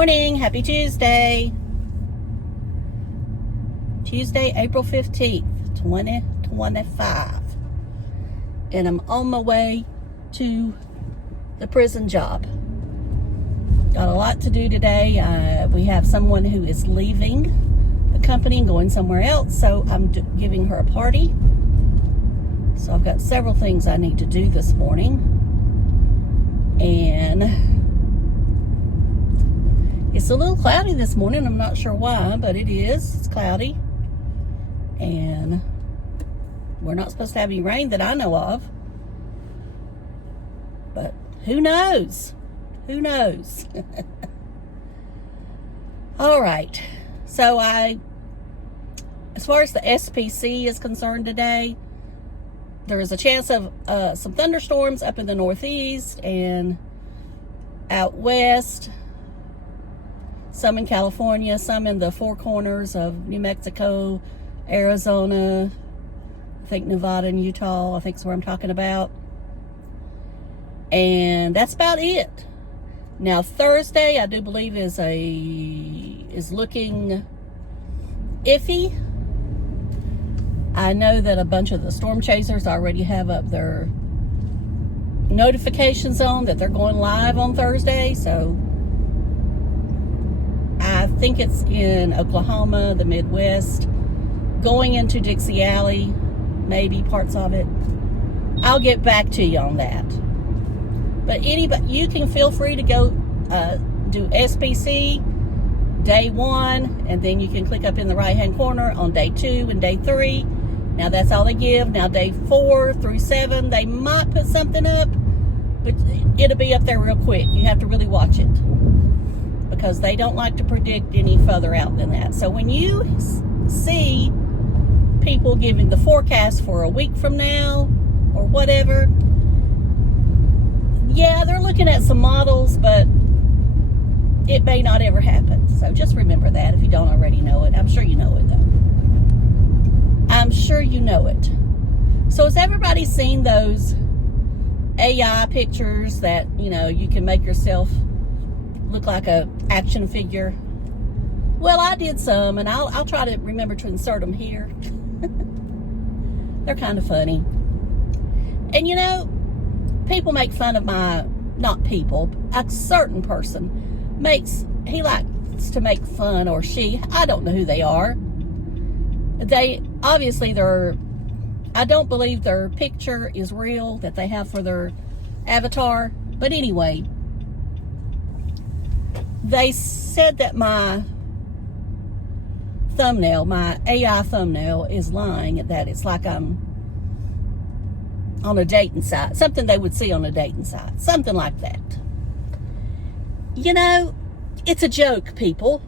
morning. Happy Tuesday. Tuesday, April 15th, 2025. And I'm on my way to the prison job. Got a lot to do today. We have someone who is leaving the company and going somewhere else, so I'm giving her a party. So I've got several things I need to do this morning. And it's a little cloudy this morning. I'm not sure why, but it is. It's cloudy. And we're not supposed to have any rain that I know of. But who knows? Who knows? All right. So as far as the SPC is concerned today, there is a chance of some thunderstorms up in the northeast and out west. Some in California, some in the four corners of New Mexico, Arizona, I think Nevada and Utah, I think is where I'm talking about. And that's about it. Now Thursday, I do believe is looking iffy. I know that a bunch of the storm chasers already have up their notifications on that they're going live on Thursday. So I think it's in Oklahoma, the Midwest, going into Dixie Alley, maybe parts of it. I'll get back to you on that. But anybody, you can feel free to go do SPC day 1, and then you can click up in the right hand corner on day 2 and day 3. Now that's all they give. Now day 4 through 7, they might put something up, but it'll be up there real quick. You have to really watch it, because they don't like to predict any further out than that. So when you see people giving the forecast for a week from now or whatever, yeah, they're looking at some models, but it may not ever happen. So just remember that if you don't already know it. I'm sure you know it, though. I'm sure you know it. So has everybody seen those AI pictures that, you can make yourself look like a action figure? Well, I did some, and I'll try to remember to insert them here. They're kind of funny. And people make fun of not people, a certain person he likes to make fun, or she, I don't know who they are. I don't believe their picture is real that they have for their avatar. But anyway, they said that my thumbnail, my AI thumbnail, is lying, that it's like I'm on a dating site, something they would see on a dating site, something like that. It's a joke, people,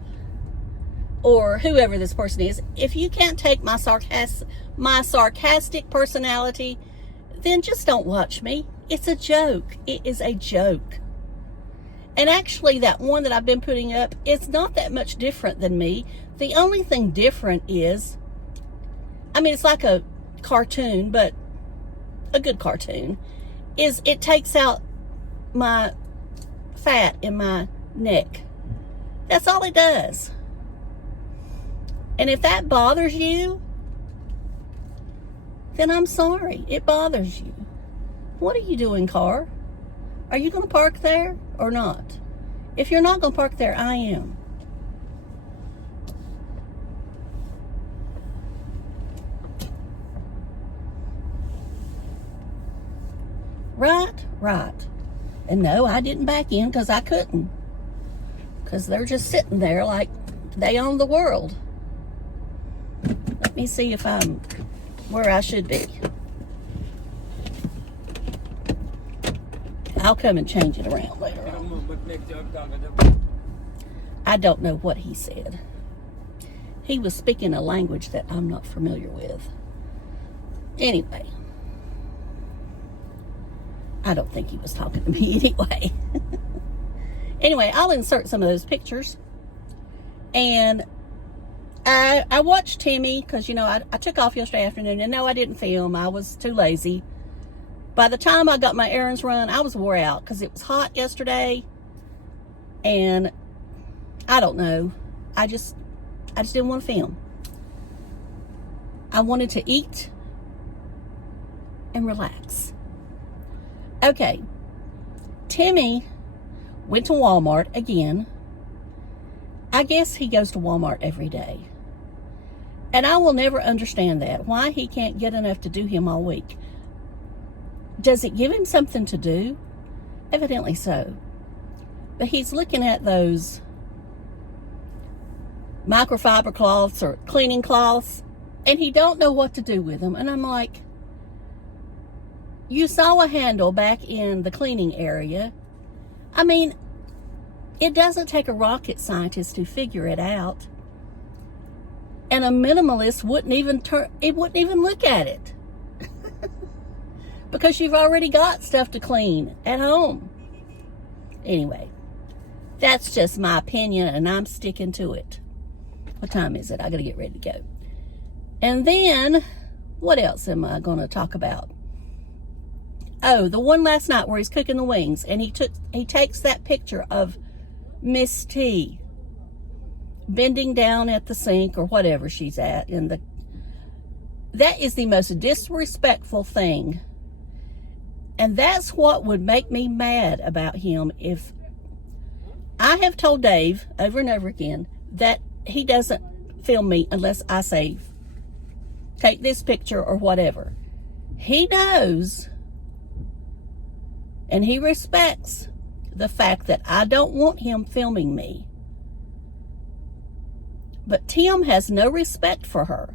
or whoever this person is. If you can't take my sarcastic personality, then just don't watch me. It's a joke. It is a joke. And actually, that one that I've been putting up is not that much different than me. The only thing different is, it's like a cartoon, but a good cartoon, is it takes out my fat in my neck. That's all it does. And if that bothers you, then I'm sorry. It bothers you. What are you doing, car? Are you going to park there or not? If you're not going to park there, I am. Right. And no, I didn't back in because I couldn't. Because they're just sitting there like they own the world. Let me see if I'm where I should be. I'll come and change it around later on. I don't know what he said. He was speaking a language that I'm not familiar with. Anyway. I don't think he was talking to me anyway. Anyway, I'll insert some of those pictures. And I watched Timmy because, I took off yesterday afternoon. And no, I didn't film. I was too lazy. By the time I got my errands run, I was wore out because it was hot yesterday. And I don't know. I just didn't want to film. I wanted to eat and relax. Okay. Timmy went to Walmart again. I guess he goes to Walmart every day. And I will never understand that. Why he can't get enough to do him all week. Does it give him something to do? Evidently so. But he's looking at those microfiber cloths or cleaning cloths, and he don't know what to do with them. And I'm like, you saw a handle back in the cleaning area. I mean, it doesn't take a rocket scientist to figure it out. And a minimalist wouldn't even look at it. Because you've already got stuff to clean at home. Anyway, that's just my opinion, and I'm sticking to it. What time is it? I gotta get ready to go. And then, what else am I gonna talk about? Oh, the one last night where he's cooking the wings, and he takes that picture of Miss T bending down at the sink or whatever she's at that is the most disrespectful thing. And that's what would make me mad about him. If I have told Dave over and over again that he doesn't film me unless I say, take this picture or whatever. He knows and he respects the fact that I don't want him filming me. But Tim has no respect for her.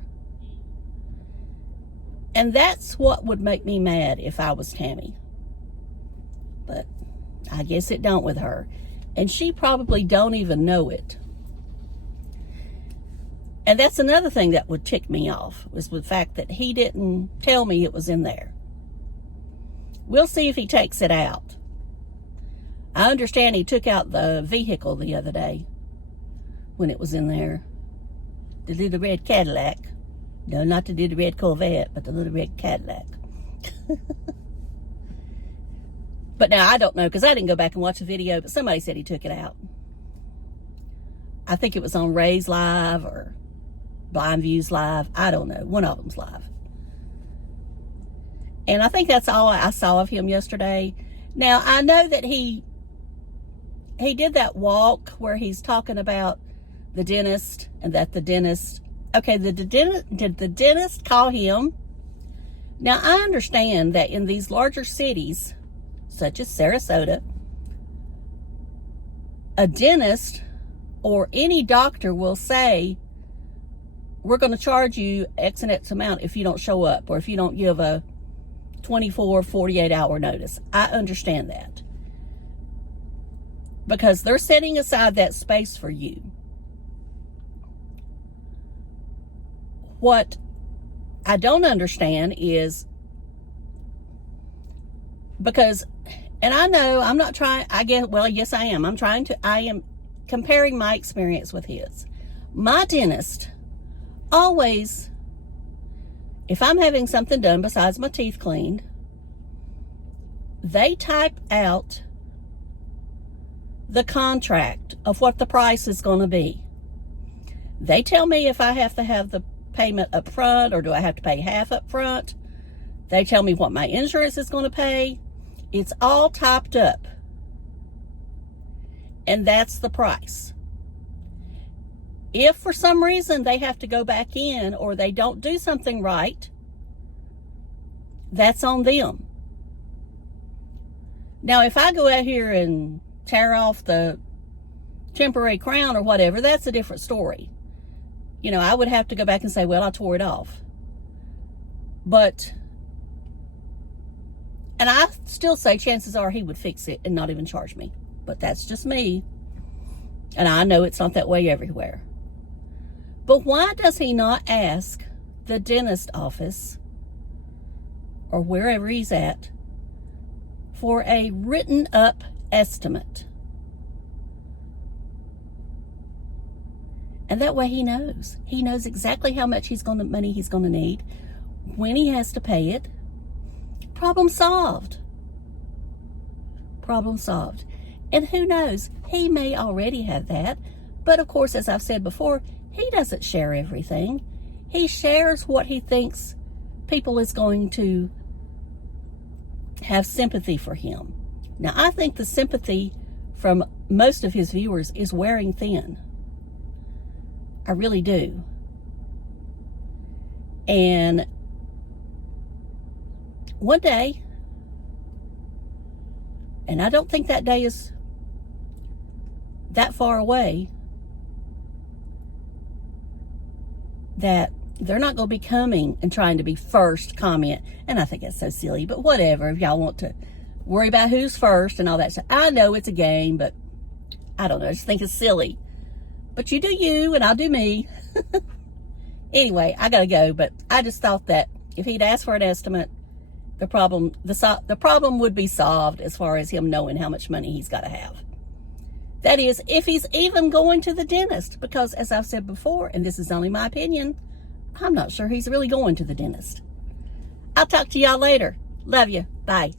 And that's what would make me mad if I was Tammy. But I guess it don't with her. And she probably don't even know it. And that's another thing that would tick me off, was the fact that he didn't tell me it was in there. We'll see if he takes it out. I understand he took out the vehicle the other day when it was in there. The little red Cadillac. No, not the little red Corvette, but the little red Cadillac. But now, I don't know, because I didn't go back and watch the video, but somebody said he took it out. I think it was on Ray's Live or Blind View's Live. I don't know. One of them's live. And I think that's all I saw of him yesterday. Now, I know that he did that walk where he's talking about the dentist, and that the dentist... Okay, did the dentist call him? Now, I understand that in these larger cities, such as Sarasota, a dentist or any doctor will say, we're going to charge you X and X amount if you don't show up, or if you don't give a 24, 48-hour notice. I understand that. Because they're setting aside that space for you. What I don't understand is, because, and I know I'm not trying, I guess, well, yes I am. I am comparing my experience with his. My dentist always, if I'm having something done besides my teeth cleaned, they type out the contract of what the price is going to be. They tell me if I have to have the payment up front, or do I have to pay half up front. They tell me what my insurance is going to pay. It's all topped up. And that's the price. If for some reason they have to go back in, or they don't do something right, that's on them. Now, if I go out here and tear off the temporary crown or whatever, that's a different story. You know, I would have to go back and say, well, I tore it off. But, and I still say chances are he would fix it and not even charge me. But that's just me. And I know it's not that way everywhere. But why does he not ask the dentist office, or wherever he's at, for a written up estimate? And that way he knows. He knows exactly how much money he's going to need, when he has to pay it. Problem solved. Problem solved. And who knows, he may already have that, But of course, as I've said before, he doesn't share everything. He shares what he thinks people is going to have sympathy for him. Now, I think the sympathy from most of his viewers is wearing thin. I really do. And one day, and I don't think that day is that far away, that they're not going to be coming and trying to be first comment. And I think that's so silly, but whatever. If y'all want to worry about who's first and all that stuff. I know it's a game, but I don't know. I just think it's silly. But you do you and I'll do me. Anyway, I got to go. But I just thought that if he'd asked for an estimate, the problem would be solved as far as him knowing how much money he's got to have. That is, if he's even going to the dentist. Because as I've said before, and this is only my opinion, I'm not sure he's really going to the dentist. I'll talk to y'all later. Love you. Bye.